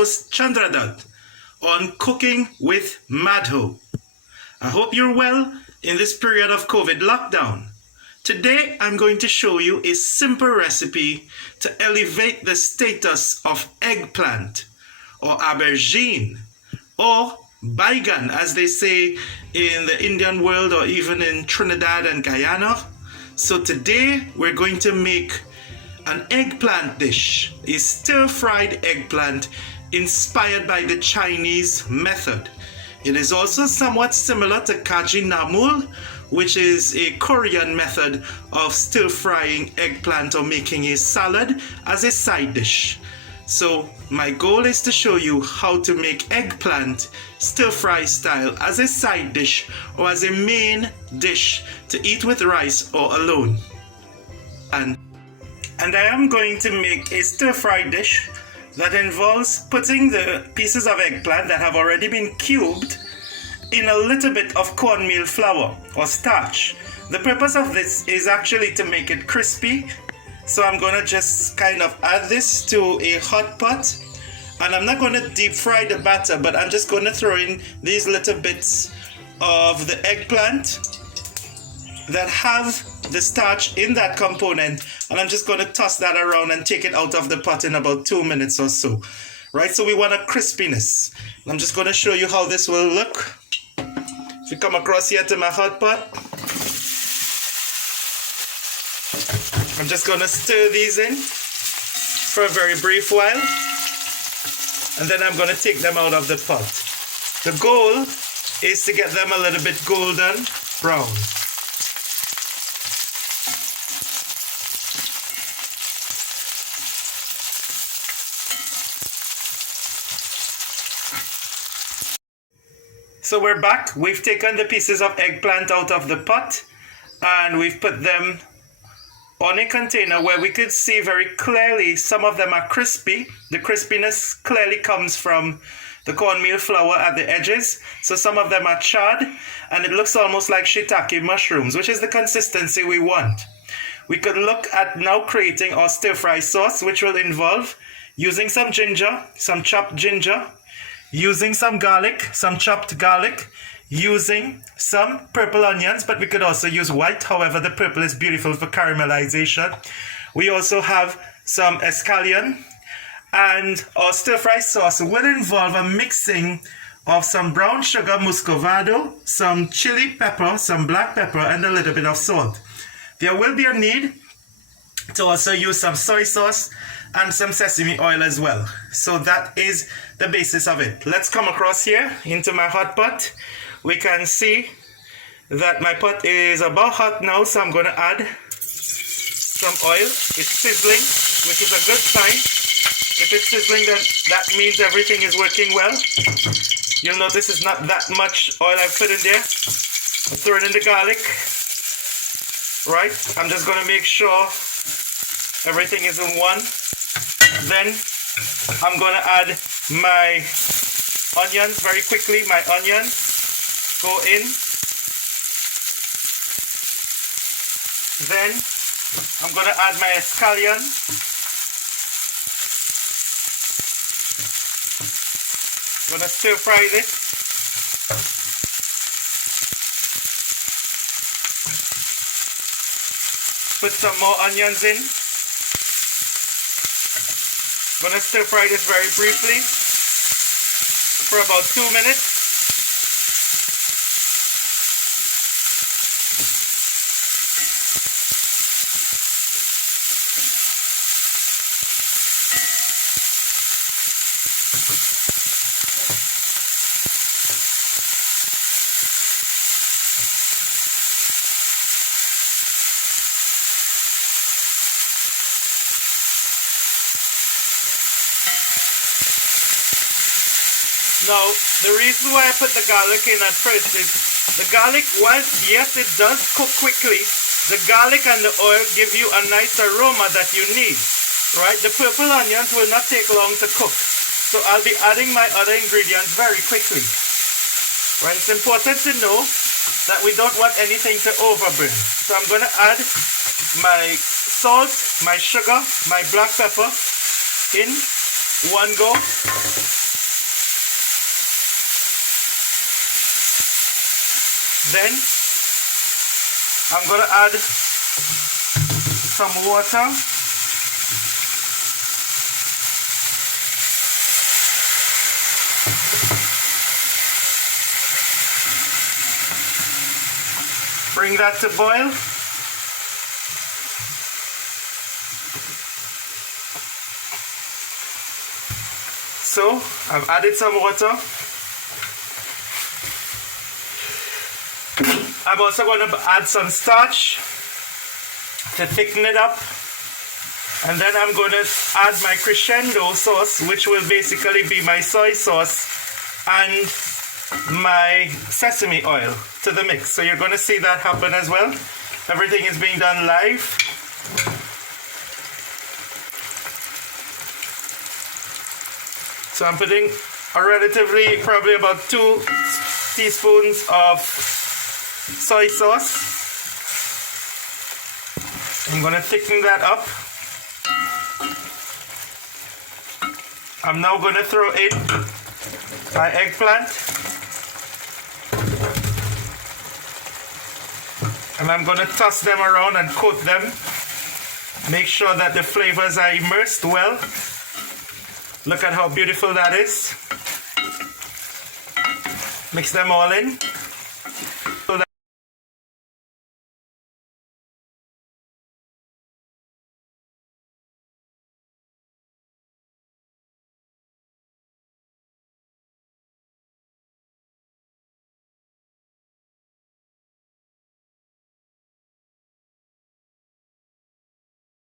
host Chandradat on Cooking with Madho. I hope you're well in this period of COVID lockdown. Today I'm going to show you a simple recipe to elevate the status of eggplant or aubergine or baigan, as they say in the Indian world or even in Trinidad and Guyana. So today we're going to make an eggplant dish, a stir-fried eggplant inspired by the Chinese method. It is also somewhat similar to kaji namul, which is a Korean method of stir-frying eggplant or making a salad as a side dish. So my goal is to show you how to make eggplant stir-fry style as a side dish or as a main dish to eat with rice or alone. And I am going to make a stir-fry dish that involves putting the pieces of eggplant that have already been cubed in a little bit of cornmeal flour or starch. The purpose of this is actually to make it crispy. So I'm going to just kind of add this to a hot pot, and I'm not going to deep fry the batter, but I'm just going to throw in these little bits of the eggplant that have the starch in that component, and I'm just going to toss that around and take it out of the pot in about 2 minutes or so. Right, so we want a crispiness. I'm just going to show you how this will look. If you come across here to my hot pot, I'm just going to stir these in for a very brief while, and then I'm going to take them out of the pot. The goal is to get them a little bit golden brown. So we're back. We've taken the pieces of eggplant out of the pot and we've put them on a container where we could see very clearly some of them are crispy. The crispiness clearly comes from the cornmeal flour at the edges. So some of them are charred and it looks almost like shiitake mushrooms, which is the consistency we want. We could look at now creating our stir-fry sauce, which will involve using some ginger, some chopped ginger, using some garlic, some chopped garlic, using some purple onions, but we could also use white. However, the purple is beautiful for caramelization. We also have some escallion, and our stir-fry sauce will involve a mixing of some brown sugar muscovado, some chili pepper, some black pepper, and a little bit of salt. There will be a need to also use some soy sauce and some sesame oil as well. So that is the basis of it. Let's come across here into my hot pot. We can see that my pot is about hot now, so I'm going to add some oil. It's sizzling, which is a good sign. If it's sizzling, then that means everything is working well. You'll notice it's not that much oil I've put in there. I'm throwing in the garlic. Right, I'm just going to make sure everything is in one. Then I'm going to add my onions very quickly. My onions go in. Then I'm going to add my escallion. I'm going to stir fry this. Put some more onions in. I'm going to stir fry this very briefly for about 2 minutes. Now, the reason why I put the garlic in at first is the garlic, whilst yes it does cook quickly, the garlic and the oil give you a nice aroma that you need, right? The purple onions will not take long to cook, so I'll be adding my other ingredients very quickly, right? It's important to know that we don't want anything to overburn. So I'm going to add my salt, my sugar, my black pepper in one go. Then I'm going to add some water. Bring that to boil. So I've added some water. I'm also going to add some starch to thicken it up. And then I'm going to add my crescendo sauce, which will basically be my soy sauce and my sesame oil to the mix. So you're going to see that happen as well. Everything is being done live. So I'm putting a relatively, probably about 2 teaspoons of soy sauce. I'm going to thicken that up. I'm now going to throw in my eggplant. And I'm going to toss them around and coat them. Make sure that the flavors are immersed well. Look at how beautiful that is. Mix them all in.